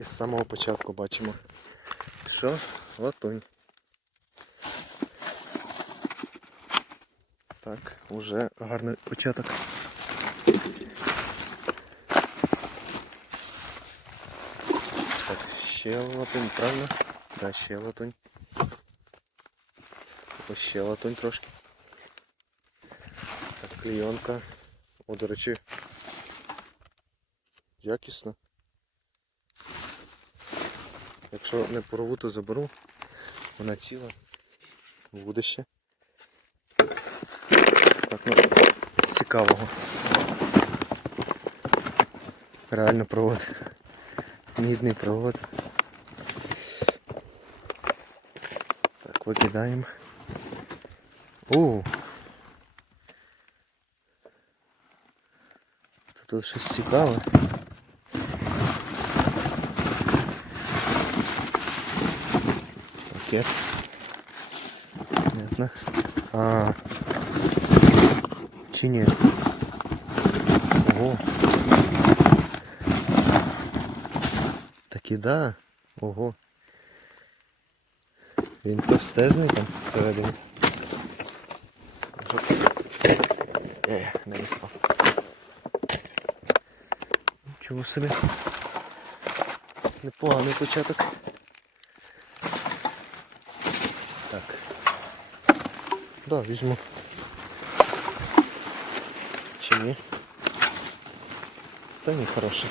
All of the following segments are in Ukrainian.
З самого початку бачимо, що латунь. Так, уже гарний початок. Так, ще латунь, правильно? Да, ще латунь. Ось ще латунь трошки. Так, клейонка. О, до речі. Якісно. Якщо не порву, то заберу. Вона ціла. Буде ще. Так, ну, з цікавого. Реально провод. Мідний провод. Так, викидаємо. О! Тут щось цікаве. Пакет. Понятно. А. Чи? Ого. Так і да. Ого. Він товстезний там всередині. Е, не виспав. Нічого собі. Непоганий початок. Да, візьму. Чи ні? Та ні, хороший.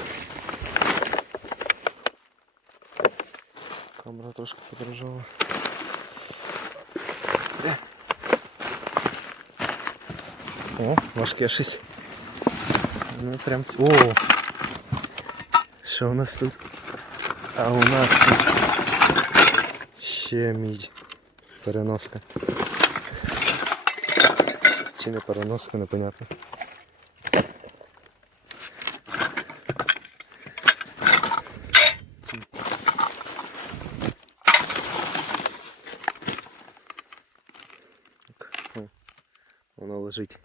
Камера трошки подорожала. Де? О, важке щось. Ну прям. ц- О! Що у нас тут? А у нас тут ще мідь. Переноска. Чи не переноска, непонятно. Воно лежить.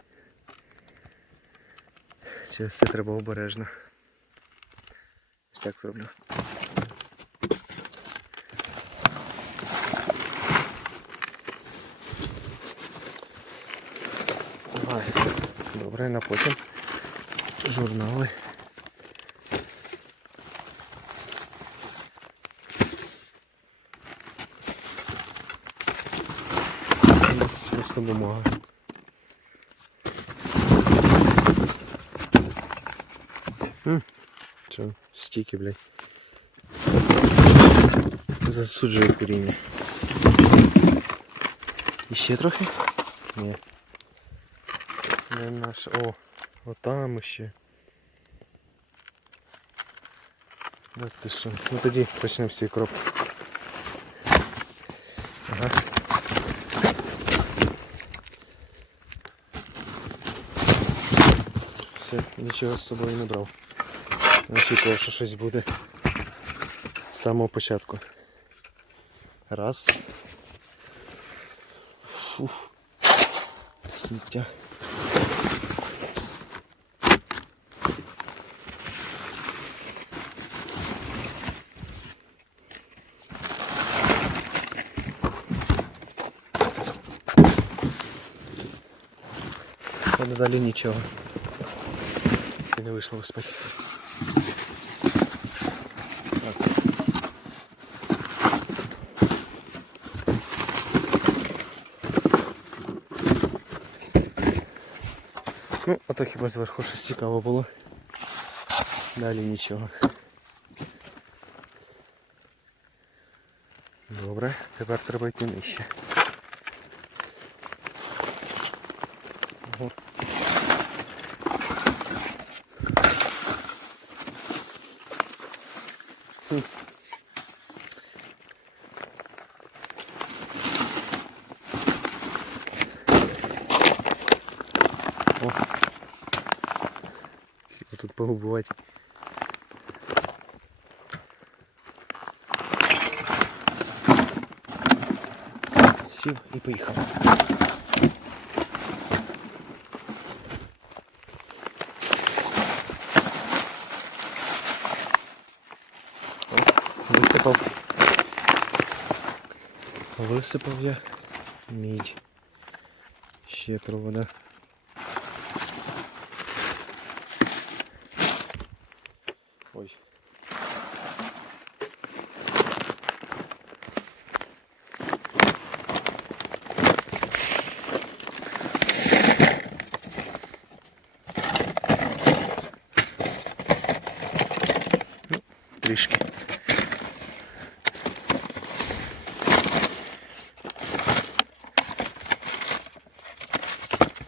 Через це треба обережно. Ось так зроблю. Давай. Добре, на потім. Журнали. Нас просто бумага. М, Що, стіки, блядь. Засуджую коріння. І ще трохи? Ні. Не наш. О, отам ще. Да ти що? Ну тоді почнемо з цієї коробки. Ага. Все, нічого з собою не брав. Не очікував, що щось буде з самого початку. Раз. Фух. Сміття. Але далі нічого. І не вийшло виспати. Так. Ну, а то хіба зверху щось цікаво було. Далі нічого. Добре, тепер треба йти нижче. Ого. О. Хіба тут погубувати. Сів і поїхав. Оп. Висипав. Висипав я мідь. Ще провода.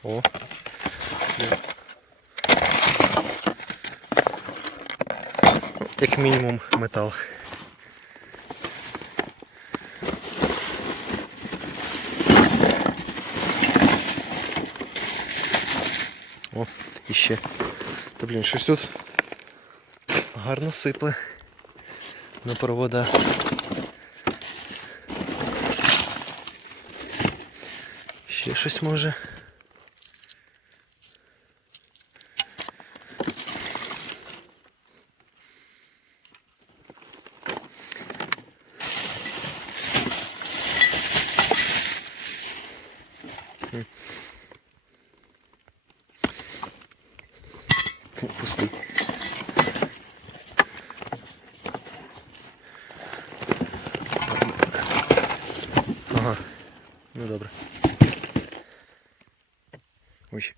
О. Як мінімум метал. О, іще. Та блін, щось тут гарно сипле на провода. Ще щось може. О, Пустий. Ага. Ну добре. Ой.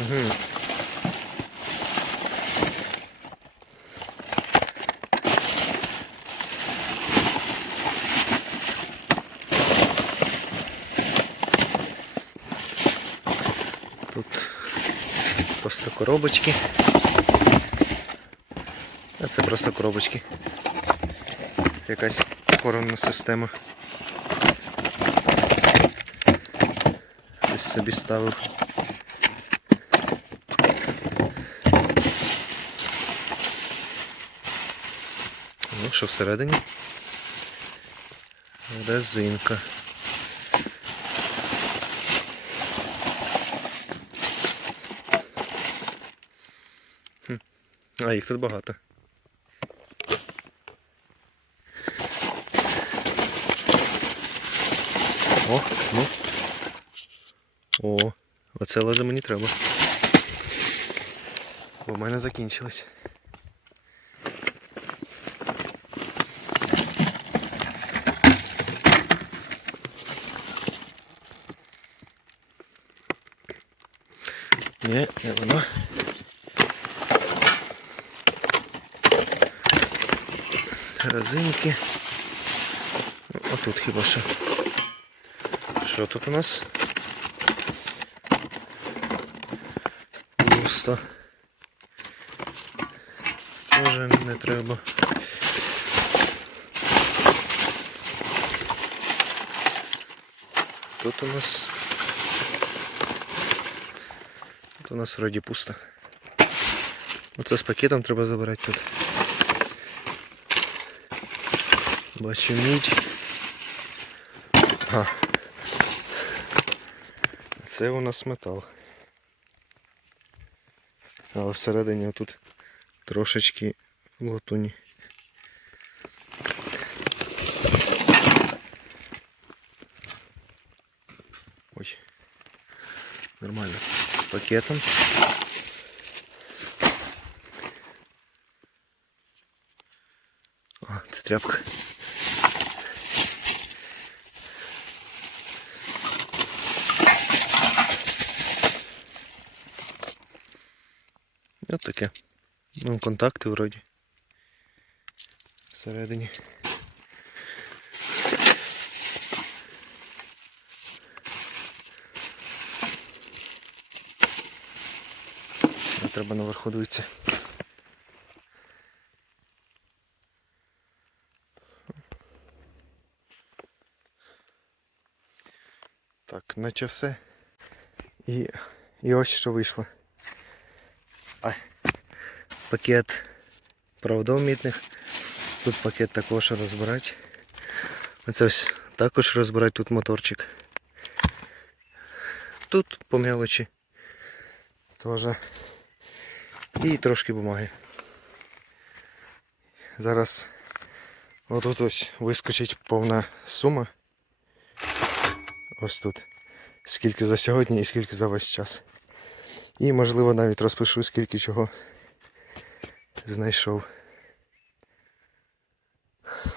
Угу. Просто коробочки. А це просто коробочки. Якась коронна система. Десь собі ставив. Ну, що всередині? Резинка. А, їх тут багато. О, ну. О, оце лезе мені треба. Бо в мене закінчилось. Ні, не воно. Резинки. Ну, отут хіба що. Що тут у нас? Пусто. Це теж не треба. Тут у нас. Тут у нас вроді пусто. Оце з пакетом треба забирати тут. Бачу мідь. А. Це у нас метал. Але всередині тут трошечки латуні. Ой. Нормально. З пакетом. А, це тряпка. От таке. Ну, контакти вроді. Всередині. А Треба наверху дивитися. Так, наче все. І, і ось що вийшло. Ай. Пакет проводов мітних. Тут пакет також розбирати. Оце ось також розбирати тут моторчик. Тут по мелочі. Теж І трошки бумаги. Зараз отут ось вискочить повна сума. Ось тут. Скільки за сьогодні і скільки за весь час. І можливо навіть розпишу, скільки чого знайшов.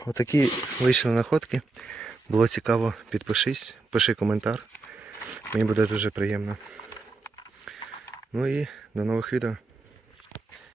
Отакі вийшли находки. Було цікаво, підпишись, пиши коментар. Мені буде дуже приємно. Ну і до нових відео.